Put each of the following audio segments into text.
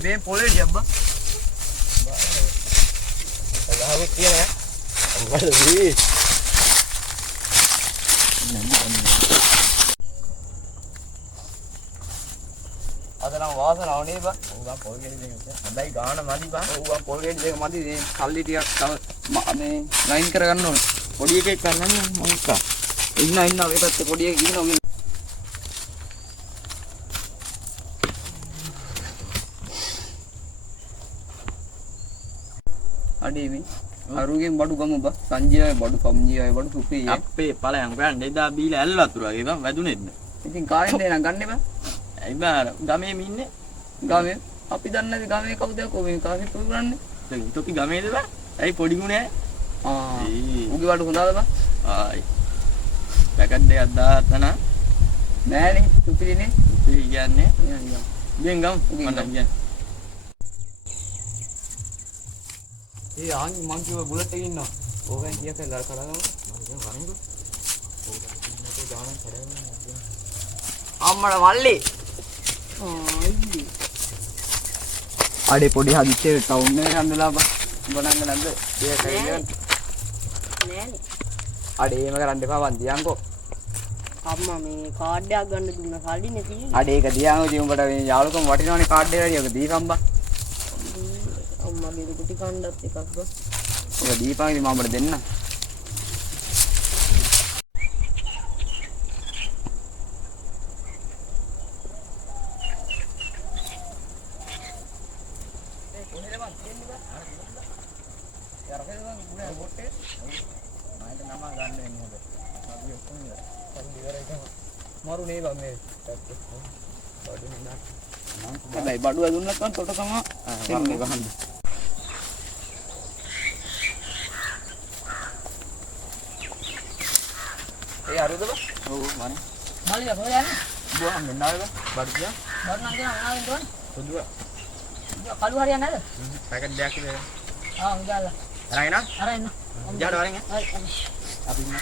bem poleh dia bah. Dah wek dia ya. Enggak lebih. අදනම් වාසනාව නේ බා. උගා පොල් ගෙඩි දෙක. හැබැයි ගාන මදි බා. උගා පොල් ගෙඩි දෙක මදි. මේ කල්ලි ටිකක් තව මේ ලයින් කරගන්න ඕනේ. පොඩි එකෙක් කරන්න මම උක්කා. ඉන්න මේ පැත්තේ පොඩි එකෙක් ඉන්නවා. අඩේ මේ අරුගෙන් බඩු ගමු බා. සංජය බඩු පම්ජිය බඩු සුපී. අපේ ඵලයන් ගන්න එදා බීලා ඇල්ල වතුර වගේ බං වැදුනේත් නෑ. ඉතින් කායෙන් දෙනා ගන්නෙ බා. ඇයි බාර ගමේම ඉන්නේ. ගමේ අපි දන්නේ නැති ගමේ කවුද කොහේ කාගේ පුරන්නේ. දැන් තොපි ගමේද බා? ඇයි පොඩි ගුණේ? උගේ වඩු හොඳද බා? ආයි. පැකට් දෙකක් දාන්න නෑනේ සුපිරිනේ. සුපිරි කියන්නේ. ගෙන් ගමු. මම කියන්නේ. ඒ ආන්ගේ මං කිව්ව බුලට් එකේ ඉන්නවා. ඕකෙන් කීයක් කරලා කරගමු. මම වරන්කෝ. ඕකෙන් දාන්න කඩවන්න. අම්මඩ මල්ලි. ආයි. අඩේ පොඩි හදිස්සියේ ටවුන් එකේ හම්බෙලා බා. උඹ නම් නැද්ද? ඒක කියන්නේ. නෑනේ. අඩේ එහෙම කරන්න එපා වන් දියන්කෝ. අම්මා මේ කාඩ් එකක් ගන්න දුන්න කල්ලිනේ තියෙන්නේ. අඩේ ඒක දියන් ඉතින් උඹට මේ යාළුකම් වටිනවනේ කාඩ් එක වැඩි. ඔක දීපන් බා. අම්මගේ කුටි කණ්ඩත් එකක් බා. ඔක දීපන් ඉතින් මම උඹට දෙන්නම්. මරු නේ බා මේ බඩු නේ. හැබැයි බඩුව දුන්නත් නම් තොට තමයි එන්නේ ගහන්න. ඒ අරුද බා? ඔව් මම. මල්ලියා කොහෙද යන්නේ? බුවා මෙන්න ආවේ බා. බඩු තියා. බඩු නම් දෙනවා මොනවද වෙන්නේ? සුදුවා. කළු හරියන්නේ නැද? පැකට් දෙකක් ඉතින්. උගාලා. අරගෙන ආ? අරගෙන. ජාඩ වරෙන් හරි. අපි ඉන්න.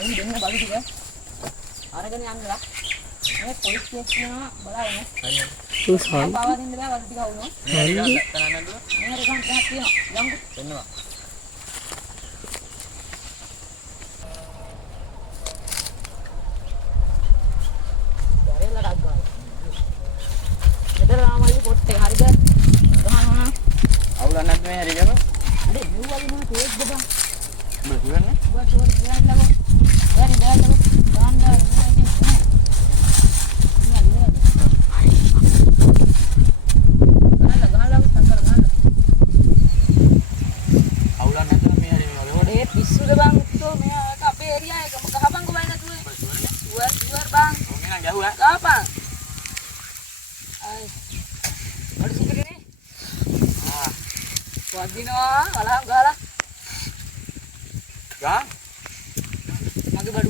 මල්ලි දෙන්න බඩු ටික අරගෙන යන්නලා මේ පොලිස් කේස් කියනවා බලන්න. හරි. සුසල්. පාවා දෙන්න බෑ බඩු ටික වුණා. හරි. මේ රකම් පහක් තියෙනවා. යමු. එන්නවා. දැරෙලා ඩක් ගාලා. මෙතන රාමල්ලි පොට්ටේ හරිද? ගහනවා. අවුලක් නැද්ද මේ හරි ගම? අනේ මෙව්වගේ මොන කේස් දෙබන්. උඹ කිව්වන්නේ? ඔයා චෝර් ගියාද ලබෝ? හරි දාන්න ලබෝ. දාන්න නෑ. පිස්සුද බං උත්තෝ මෙයා අපේ ඒරියා එක ගහපන් කොබයි නැතුවේ ෂුවර් බං මම නම් ගැහුවා. ගහපන් අය බඩු සුපිරිනේ වදිනවා වලහම් ගහලා ගා මගේ බඩු